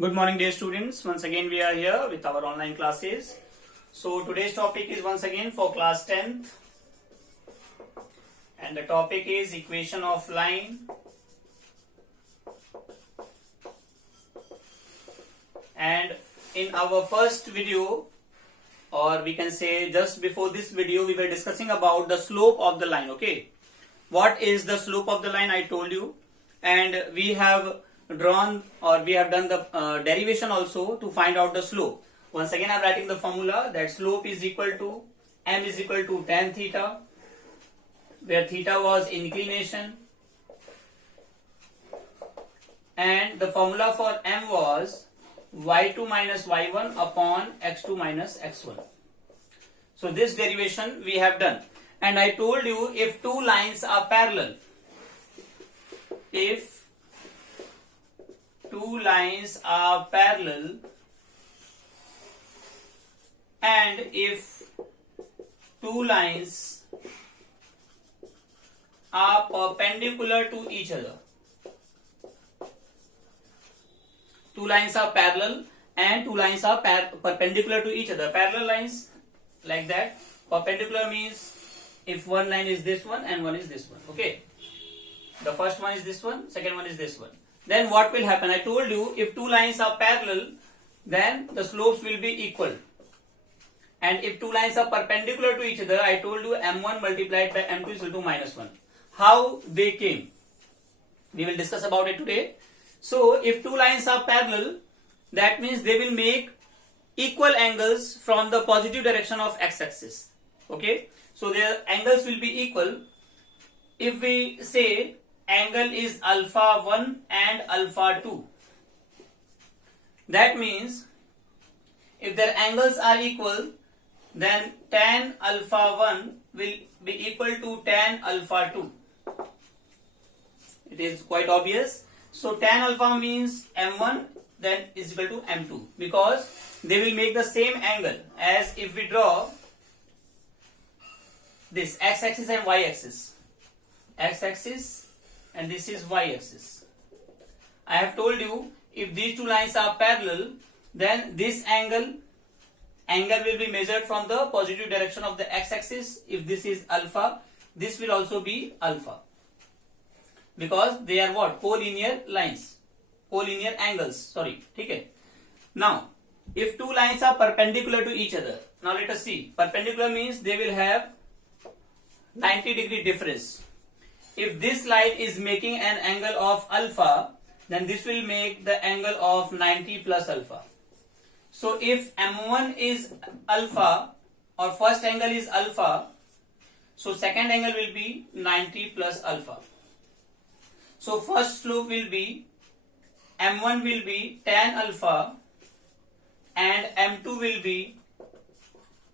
Good morning, dear students. Once again, we are here with our online classes. So today's topic is once again for class 10th, and the topic is equation of line and in our first video, or we can say just before this video, we were discussing about the slope of the line. Okay, what is the slope of the line? I told you, and we have drawn or we have done the derivation also to find out the slope. Once again, I am writing the formula that slope is equal to m is equal to tan theta, where theta was inclination, and the formula for m was y2 minus y1 upon x2 minus x1. So this derivation we have done, and I told you if two lines are parallel, if two lines are parallel and if two lines are perpendicular to each other, two lines are parallel and two lines are perpendicular to each other. Parallel lines like that, perpendicular means if one line is this one and one is this one. Okay, the first one is this one, second one is this one. Then what will happen? I told you if two lines are parallel, then the slopes will be equal. And if two lines are perpendicular to each other, I told you m1 multiplied by m2 is equal to minus 1. How they came? We will discuss about it today. So if two lines are parallel, that means they will make equal angles from the positive direction of x-axis. Okay, so their angles will be equal. If we say angle is alpha 1 and alpha 2, that means if their angles are equal, then tan alpha 1 will be equal to tan alpha 2. It is quite obvious. So tan alpha means m1 then is equal to m2, because they will make the same angle as if we draw this x-axis and y-axis. X-axis and this is y-axis. I have told you if these two lines are parallel, then this angle will be measured from the positive direction of the x-axis. If this is alpha, this will also be alpha, because they are what? Collinear lines, collinear angles. Sorry, okay. Now, if two lines are perpendicular to each other, now let us see. Perpendicular means they will have 90-degree difference. If this line is making an angle of alpha, then this will make the angle of 90 plus alpha. So if m1 is alpha, or first angle is alpha, so second angle will be 90 plus alpha. So first slope will be m1 will be tan alpha and m2 will be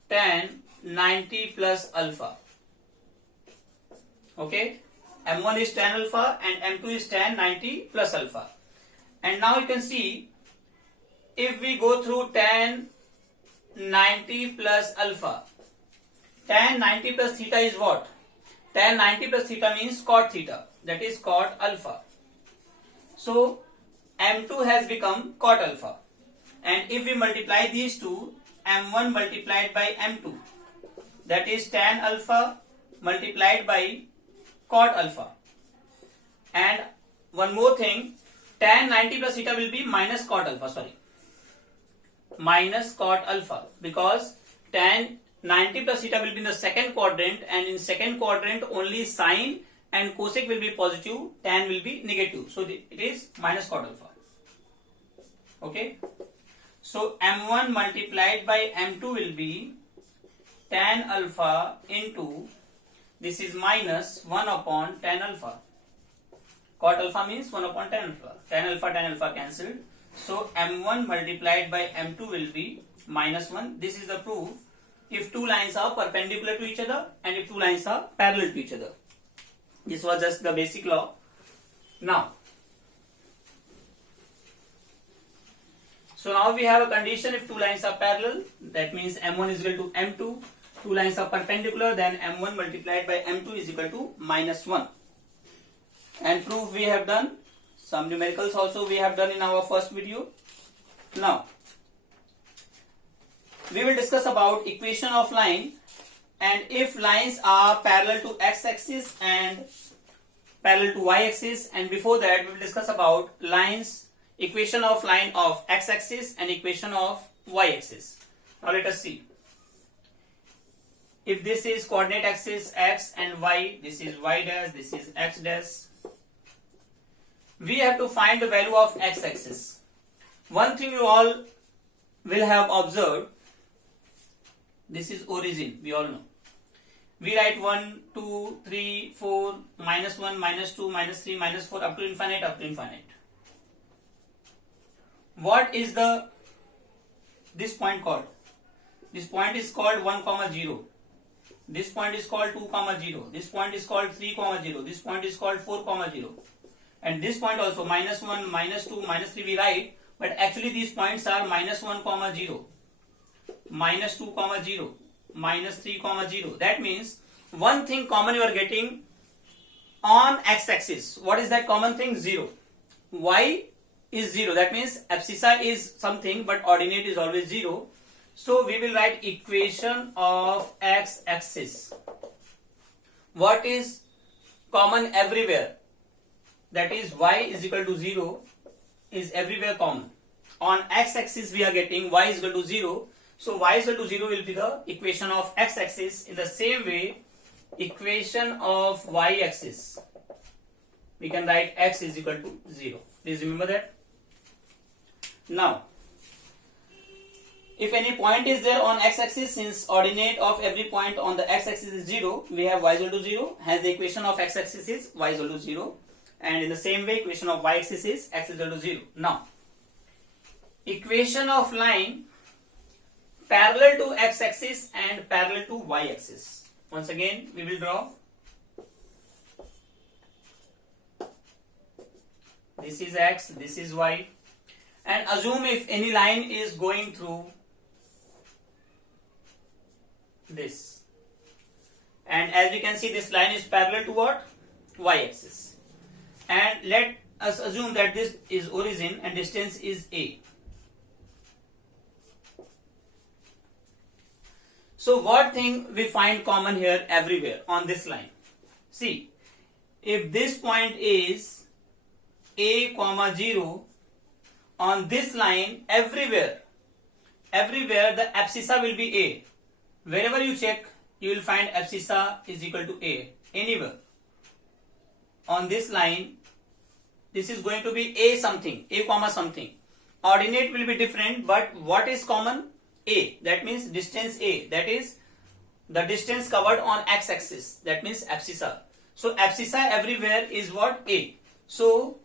tan 90 plus alpha. Okay, m1 is tan alpha and m2 is tan 90 plus alpha. And now you can see, if we go through tan 90 plus alpha, tan 90 plus theta is what? Tan 90 plus theta means cot theta, that is cot alpha. So m2 has become cot alpha, and if we multiply these two, m1 multiplied by m2, that is tan alpha multiplied by cot alpha. And one more thing, tan 90 plus theta will be minus cot alpha, sorry, minus cot alpha, because tan 90 plus theta will be in the second quadrant, and in second quadrant only sine and cosec will be positive, tan will be negative, so it is minus cot alpha. Okay, so m1 multiplied by m2 will be tan alpha into, this is minus 1 upon tan alpha. Cot alpha means 1 upon tan alpha. Tan alpha cancelled. So m1 multiplied by m2 will be minus 1. This is the proof if two lines are perpendicular to each other and if two lines are parallel to each other. This was just the basic law. Now, so now we have a condition: if two lines are parallel, that means m1 is equal to m2. Two lines are perpendicular, then m1 multiplied by m2 is equal to minus 1. And proof we have done, some numericals also we have done in our first video. Now we will discuss about equation of line, and if lines are parallel to x-axis and parallel to y-axis, and before that we will discuss about lines, equation of line of x-axis and equation of y-axis. Now let us see. If this is coordinate axis x and y, this is y dash, this is x dash. We have to find the value of x-axis. One thing you all will have observed, this is origin, we all know. We write 1, 2, 3, 4, minus 1, minus 2, minus 3, minus 4, up to infinite, up to infinite. What is this point called? This point is called 1, 0. This point is called 2, 0. This point is called 3, 0. This point is called 4, 0. And this point also minus 1, minus 2, minus 3 we write, but actually these points are minus 1, 0, minus 2, 0, minus 3, 0. That means one thing common you are getting on x-axis. What is that common thing? 0. Y is 0. That means abscissa is something, but ordinate is always 0. So we will write equation of x-axis. What is common everywhere? That is y is equal to 0 is everywhere common. On x-axis we are getting y is equal to 0. So y is equal to 0 will be the equation of x-axis. In the same way, equation of y-axis, we can write x is equal to 0. Please remember that. Now, if any point is there on x-axis, since ordinate of every point on the x-axis is 0, we have y is equal to 0. Hence the equation of x-axis is y is equal to 0. And in the same way, equation of y-axis is x is equal to 0. Now, equation of line parallel to x-axis and parallel to y-axis. Once again, we will draw. This is x, this is y. And assume if any line is going through this. And as we can see, this line is parallel to what? Y-axis. And let us assume that this is origin and distance is a. So what thing we find common here everywhere on this line? See, if this point is a, 0, on this line everywhere the abscissa will be a. Wherever you check, you will find abscissa is equal to a. Anywhere on this line, this is going to be a something, a comma something. Ordinate will be different, but what is common? A. That means distance a. That is the distance covered on x-axis. That means abscissa. So abscissa everywhere is what? A. So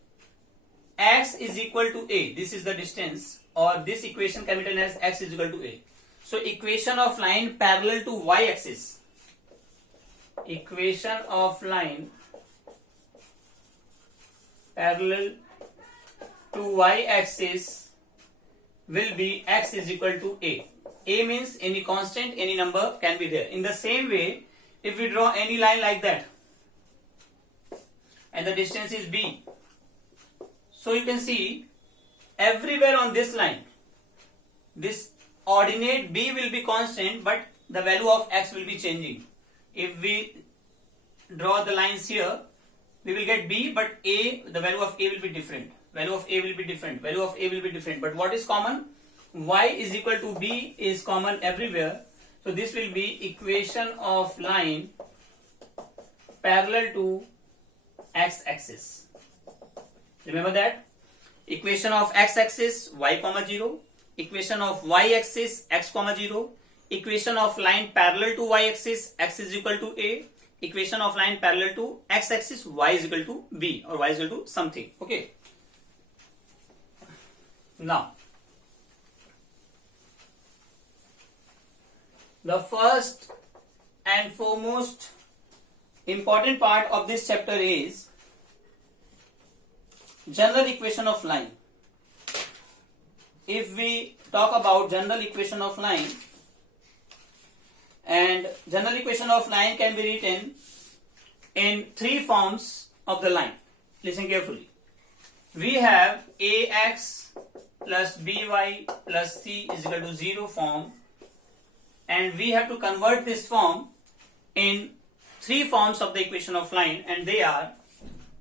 x is equal to a. This is the distance, or this equation can be written as x is equal to a. So equation of line parallel to y-axis. Equation of line parallel to y-axis will be x is equal to a. A means any constant, any number can be there. In the same way, if we draw any line like that and the distance is b, so you can see everywhere on this line, this ordinate b will be constant, but the value of x will be changing. If we draw the lines here, we will get b, but a, the value of a will be different. Value of a will be different. Value of a will be different. But what is common? Y is equal to b is common everywhere. So this will be equation of line parallel to x-axis. Remember that? Equation of x-axis y, 0. Equation of y-axis x, 0. Equation of line parallel to y-axis x is equal to a. Equation of line parallel to x-axis y is equal to b, or y is equal to something. Okay. Now, the first and foremost important part of this chapter is general equation of line. If we talk about general equation of line, and general equation of line can be written in three forms of the line. Listen carefully. We have ax plus by plus c is equal to 0 form, and we have to convert this form in three forms of the equation of line, and they are,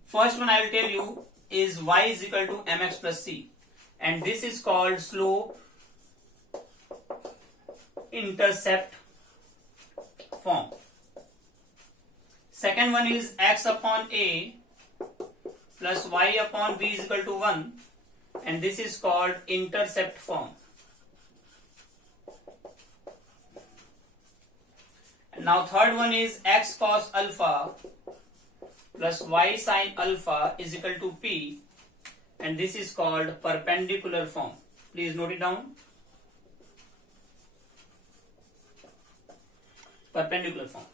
first one I will tell you is y is equal to mx plus c, and this is called slope intercept form. Second one is x upon a plus y upon b is equal to 1, and this is called intercept form. And now third one is x cos alpha plus y sin alpha is equal to p, and this is called perpendicular form. Please note it down. Perpendicular form.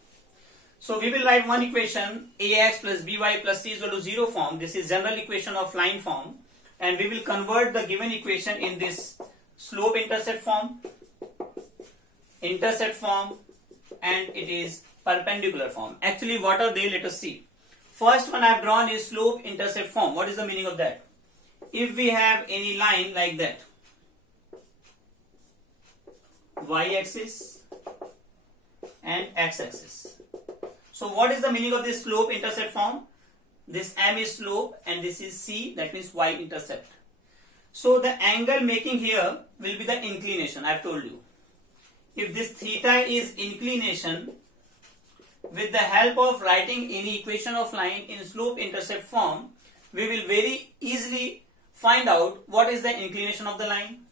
So we will write one equation ax plus by plus c is equal to 0 form. This is general equation of line form, and we will convert the given equation in this slope intercept form, and it is perpendicular form. Actually, what are they? Let us see. First one I have drawn is slope intercept form. What is the meaning of that? If we have any line like that, y-axis and x-axis. So what is the meaning of this slope intercept form? This m is slope and this is c, that means y-intercept. So the angle making here will be the inclination, I have told you. If this theta is inclination, with the help of writing any equation of line in slope intercept form, we will very easily find out what is the inclination of the line.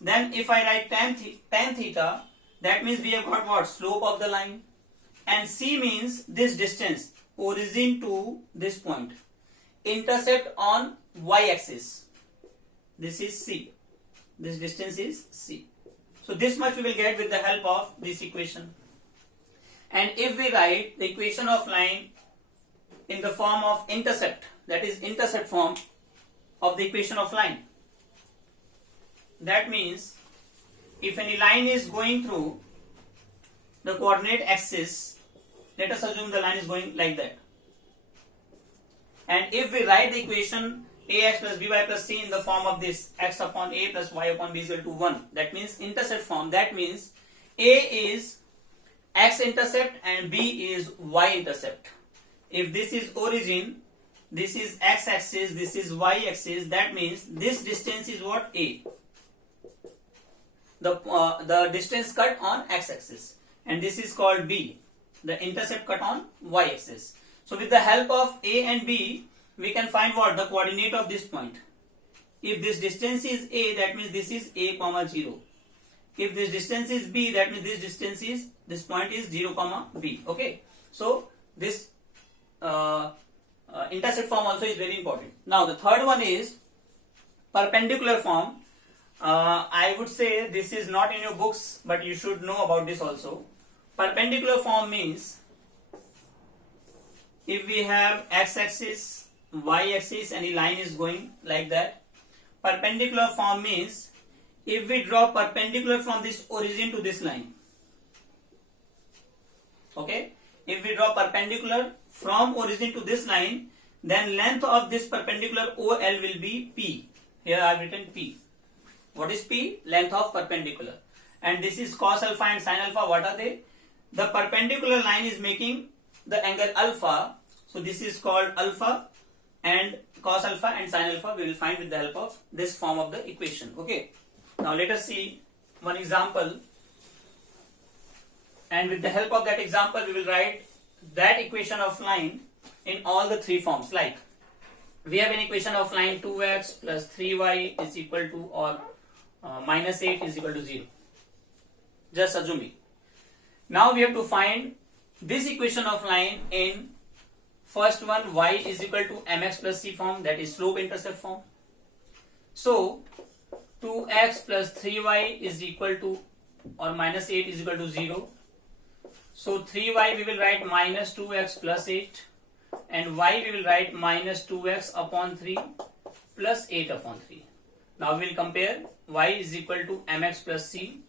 Then if I write tan theta, that means we have got what? Slope of the line. And c means this distance, origin to this point. Intercept on y-axis. This is c. This distance is c. So this much we will get with the help of this equation. And if we write the equation of line in the form of intercept, that is intercept form of the equation of line, that means if any line is going through the coordinate axis, let us assume the line is going like that. And if we write the equation ax plus by plus c in the form of this x upon a plus y upon b is equal to 1, that means intercept form, that means a is x-intercept and b is y-intercept. If this is origin, this is x-axis, this is y-axis, that means this distance is what? A. The distance cut on x-axis, and this is called b, the intercept cut on y-axis. So with the help of a and b, we can find what? The coordinate of this point. If this distance is a, that means this is a comma 0. If this distance is b, that means this point is 0 comma b. Okay. So this intercept form also is very important. Now the third one is perpendicular form. I would say this is not in your books, but you should know about this also. Perpendicular form means if we have x-axis, y-axis, and a line is going like that. Perpendicular form means if we draw perpendicular from this origin to this line. Okay? If we draw perpendicular from origin to this line, then length of this perpendicular OL will be P. Here I have written P. What is P? Length of perpendicular. And this is cos alpha and sin alpha. What are they? The perpendicular line is making the angle alpha. So this is called alpha, and cos alpha and sin alpha we will find with the help of this form of the equation. Okay. Now let us see one example. And with the help of that example, we will write that equation of line in all the three forms. Like we have an equation of line 2x plus 3y is equal to, or minus 8 is equal to 0. Just assuming. Now we have to find this equation of line in first one, y is equal to mx plus c form, that is slope intercept form. So 2x plus 3y is equal to, or minus 8 is equal to 0. So 3y we will write minus 2x plus 8, and y we will write minus 2x upon 3 plus 8 upon 3. Now we will compare. Y is equal to mx plus c.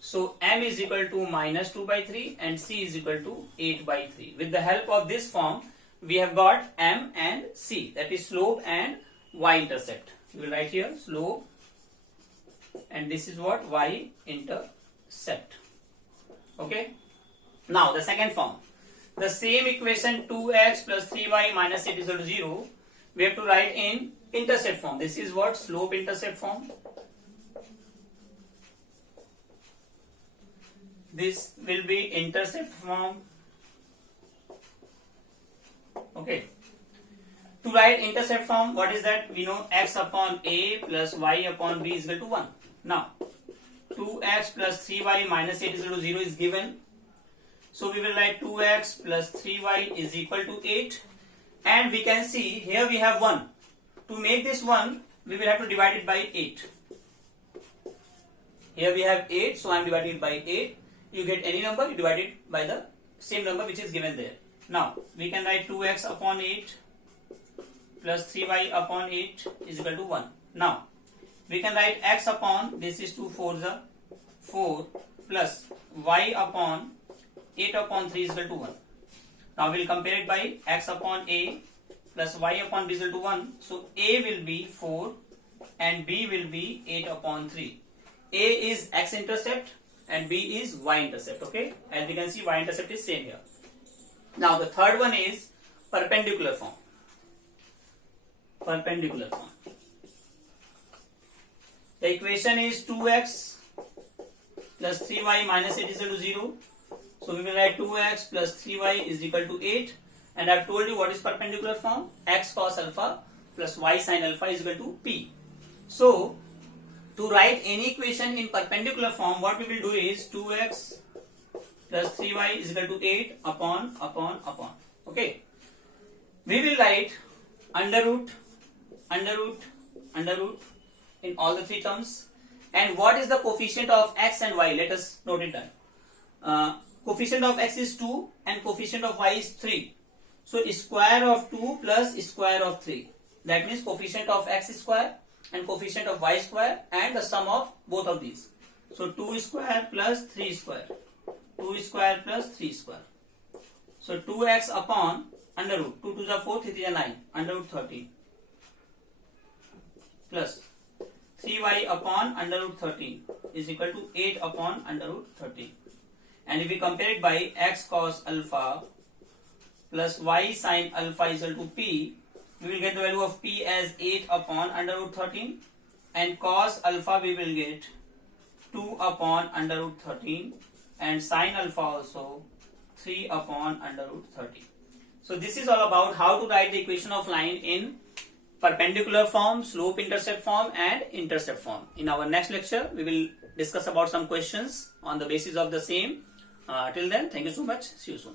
So m is equal to minus 2 by 3 and c is equal to 8 by 3. With the help of this form, we have got m and c, that is slope and y-intercept. We will write here slope and this is what? Y intercept. Okay. Now the second form, the same equation 2x plus 3y minus 8 is equal to 0, we have to write in intercept form. This is what? Slope intercept form. This will be intercept form. Okay. To write intercept form, what is that? We know x upon a plus y upon b is equal to 1. Now, 2x plus 3y minus 8 is equal to 0 is given. So we will write 2x plus 3y is equal to 8. And we can see here we have 1. To make this 1, we will have to divide it by 8. Here we have 8, so I am dividing it by 8. You get any number, you divide it by the same number which is given there. Now, we can write 2x upon 8 plus 3y upon 8 is equal to 1. Now, we can write x upon, this is 2 4s are 4 plus y upon 8 upon 3 is equal to 1. Now, we will compare it by x upon a plus y upon b is equal to 1. So, a will be 4 and b will be 8 upon 3. A is x-intercept and b is y-intercept. Okay, as we can see, y-intercept is same here. Now, the third one is perpendicular form. Perpendicular form. The equation is 2x plus 3y minus 8 is equal to 0. So we will write 2x plus 3y is equal to 8. And I have told you what is perpendicular form. X cos alpha plus y sin alpha is equal to p. So to write any equation in perpendicular form, what we will do is 2x plus 3y is equal to 8 upon. Okay. We will write under root in all the three terms. And what is the coefficient of x and y? Let us note it down. Coefficient of x is 2 and coefficient of y is 3. So square of 2 plus square of 3. That means coefficient of x square and coefficient of y square and the sum of both of these. So 2 square plus 3 square. 2 square plus 3 square. So 2x upon under root. 2 2s are 4, 3 3s are 9. Under root 13. Plus 3y upon under root 13 is equal to 8 upon under root 13. And if we compare it by x cos alpha plus y sin alpha is equal to p, we will get the value of p as 8 upon under root 13, and cos alpha we will get 2 upon under root 13, and sin alpha also 3 upon under root 13. So this is all about how to write the equation of line in perpendicular form, slope intercept form and intercept form. In our next lecture, we will discuss about some questions on the basis of the same. Till then, thank you so much. See you soon.